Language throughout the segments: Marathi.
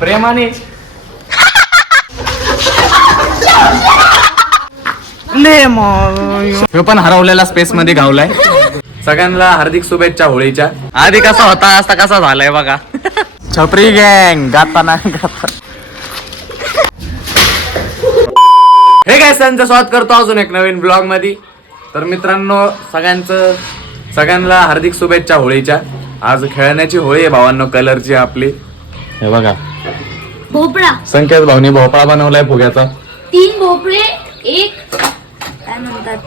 प्रेमाने हे पण हरवलेला स्पेस मध्ये गावलाय. सगळ्यांना हार्दिक शुभेच्छा होळीच्या. आधी कसा होता आता कसा झालाय बघा. छपरी गँग गाताना गाता. हे काय त्यांचं स्वागत करतो अजून एक नवीन ब्लॉग मध्ये. तर मित्रांनो सगळ्यांना हार्दिक शुभेच्छा होळीच्या. आज खेळण्याची होळी आहे भावांनो, कलरची आपली. हे बघा भोपळा. संकेत भाऊनी भोपळा बनवलाय फुग्याचा. 3 भोपळे, एक काय म्हणतात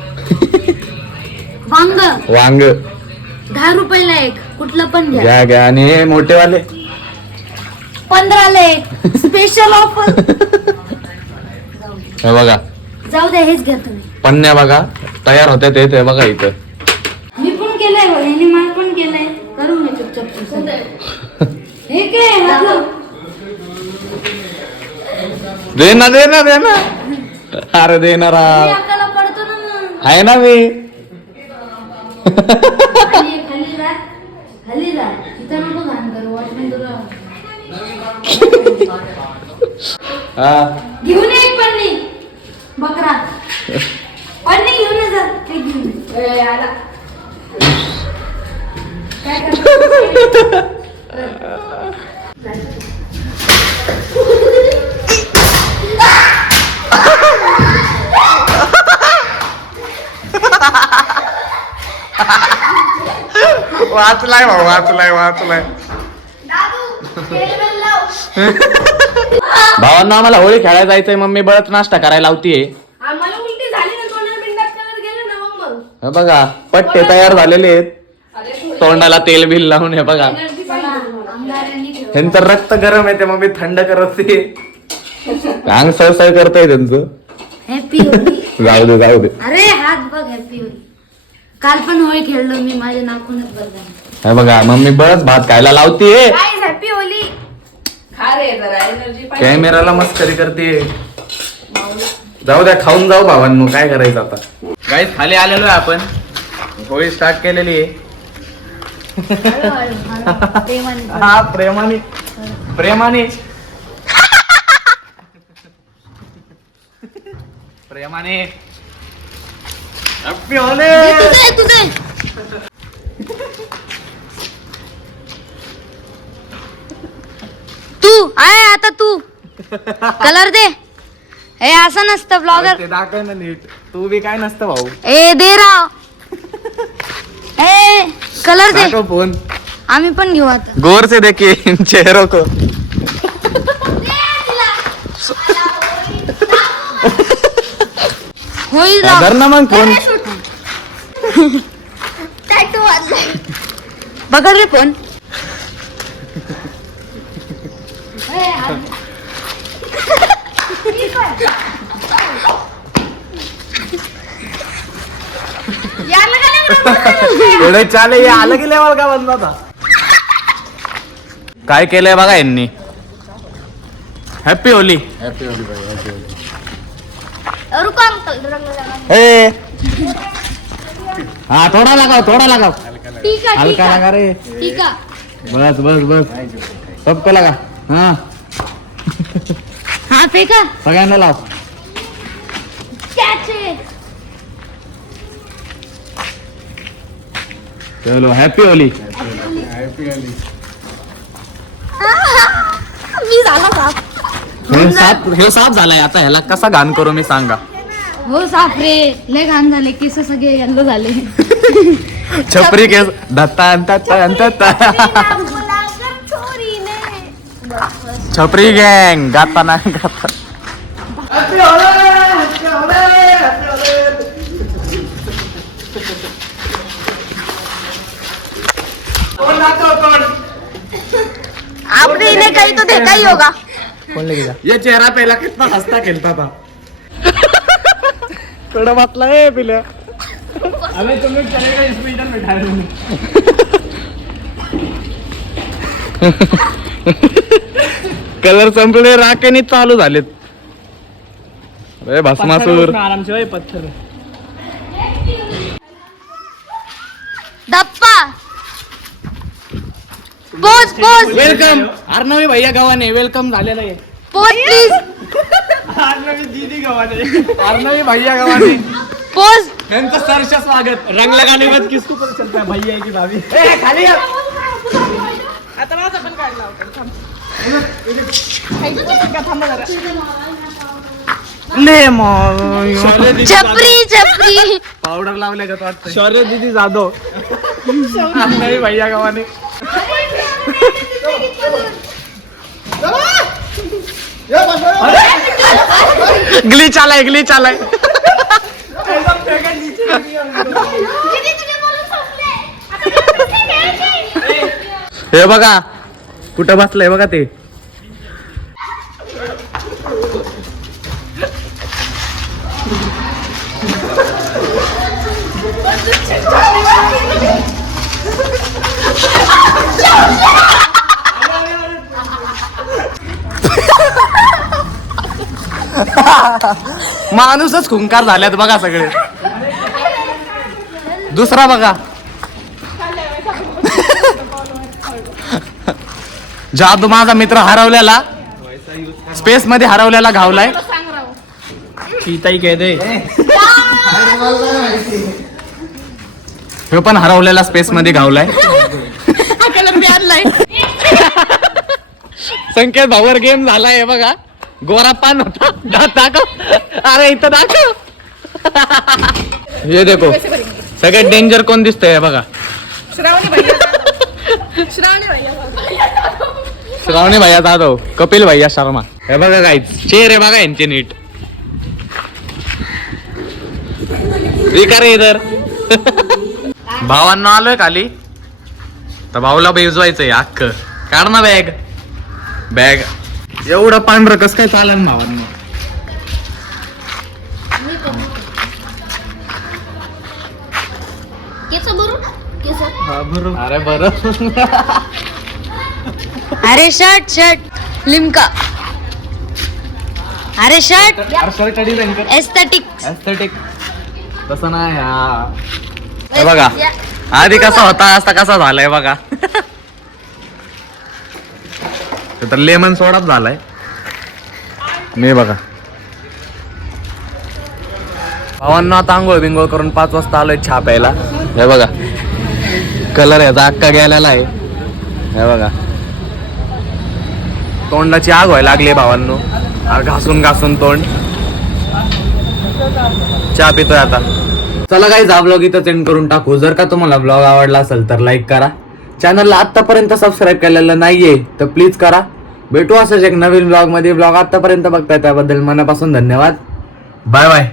वांग 10 रुपयाला एक. कुठलं पण घ्या. घ्या आणि हे मोठेवाले 15ला एक. Special offer. हे बघा जाऊ द्या, हेच घ्या तुम्ही. पन्न्या बघा तयार होत्या ते बघा इथं. मी पण केलंय बघ, ह्याने मला पण केलंय. करू मी चुपचाप. हे काय दे ना अरे देणार आपल्याला पडतो ना मग. आहे ना मी. खाली जा इथं नको घाण करू. वॉचमॅन तुला घेऊन ये एक पन्नी. बकरा पन्नी घेऊन ये जा. ते घेऊन ये. आला काय करतो. वाचलाय भाऊ वाचलाय. भावांना आम्हाला होळी खेळायला जायचंय. मम्मी बळच नाश्ता करायला लावतीये. आम्हाला उलटी झाली ना, तोंडाला बिंडात कलर गेले ना मग. हे बघा पट्टे तयार झालेले आहेत. तोंडाला तेल बिल लावून. हे बघा त्यांचं रक्त गरम आहे ते मम्मी थंड करत. अंग सळसळ करतय त्यांचं. हॅपी होळी. जाऊ दे. अरे हात बघ. हॅपी होळी. काल पण होळी खेळलो मी. माझ्या नाखूनच बरं. हे बघा मम्मी बळच भात खायला लावतीये. हॅपी होळी. कॅमेराला मस्करी करते. जाऊ द्या, खाऊन जाऊ भावांनो. काय करायचं आता. गाईस खाली आलेलो आहे आपण. होळी स्टार्ट केलेली आहे. हा प्रेमाने हॅपी होली. तू आहे आता. तू कलर दे. हे असं नसतं ब्लॉगर. ते दाखव ना नीट. तू बी काय नसतं भाऊ. ए दे राव. ए कलर दे. दाखव फोन. आम्ही पण घेऊ आता. गौर से देखिए चेहरों को. होईल धर ना मग फोन. पकडले फोन. एवढे चाले आलं की लेवल का बनला होता. काय केलंय बघा यांनी. Happy Holy. रुको अंकल. ए हा थोडा लगाव. ठीक है हल्का लगा रे. ठीक है. बस सबको लगा. हाँ हाँ फेंका. सगळ्यांना लाव. चलो हॅपी होली. मी झाला साफ. हे साफ झालाय. आता ह्याला कसा घाण करू मी सांगा. हो साफ रे. लय घाण झाले. केस सगळे येल्लो झाले. छपरी केस छपरी गँग गाताना गाता. आपने इन्हें कहीं तो देखा ही होगा. कौन लगेगा. ये चेहरा पहला कितना हंसता खेलता था. थोड़ा मतला है पिल्या. अबे तुम लोग चलेगा इसमें इधर बैठा कलर संपले. राखेनी चालू झालेत. अरे भस्मासूर. आरामशिवाय पत्थर. दप्पा पोज पोज वेलकम अर्णवी भैया गव्हाणे वेलकम झालेलं आहे. पोज प्लीज अर्णवी भैया गव्हाणे पोज यांचं सरस स्वागत. रंग लगाने के बाद किसको पता चलता है भैया है कि भाभी? ए, खाली या. शौर्य दीदी छपरी छपरी पावडर लावल्या का वाटतं. शौर्य दीदी जाधव अर्णवी भैया गव्हाणे ग्लिच आलाय ग्लिच आलाय. हे बघा कुठं बसलंय बघा ते. माणूसच खुंकार झाल्यात बघा सगळे. दुसरा बघा जादू माझा मित्र हरवलेला स्पेस मध्ये हरवलेला घावलाय. सीता ही कह दे. हे पण हरवलेला स्पेस मध्ये घावलाय. संकेत भावर गेम झालाय बघा. गोरा पान होता दाखव. अरे इथं दाखव. हे देखो सगळ्यात डेंजर कोण दिसतंय बघा. श्रावणी भैया जाधव कपिल भैया शर्मा. हे बघा काय चेहरे बघा यांचे नीट. रे इधर भावांना आलोय खाली तर भाऊला भेजवायचंय अख्ख. काढ ना बॅग बॅग. एवढं पांढरं कस काय चालन भावांना. केस भरून केस अरे बरं. अरे शर्ट शर्ट लिमका अरे शर्ट एस्थेटिक एस्थेटिक तसं नाही हा. हे बघा आधी कसा होता आता कसा झालाय बघा. तर लेमन सोडाच झालाय. मी बघा भावांना आता आंघोळ बिंगोळ करून 5 वाजता आलोय चहा प्यायला. हे बघा कलर याचा अक्का गेलेला आहे. हे बघा तोंडाची आग व्हायला लागली भावांनो. घासून घासून तोंड. चहा पितोय आता. चला काही जा ब्लॉग इथं एंड करून टाकू. जर का तुम्हाला ब्लॉग आवडला असेल तर लाईक करा. चॅनलला आतापर्यंत सबस्क्राईब केलेलं नाहीये तर प्लीज करा. भेटू असंच एक नवीन ब्लॉग मध्ये. ब्लॉग आतापर्यंत बघताय त्याबद्दल मनापासून धन्यवाद. Bye bye.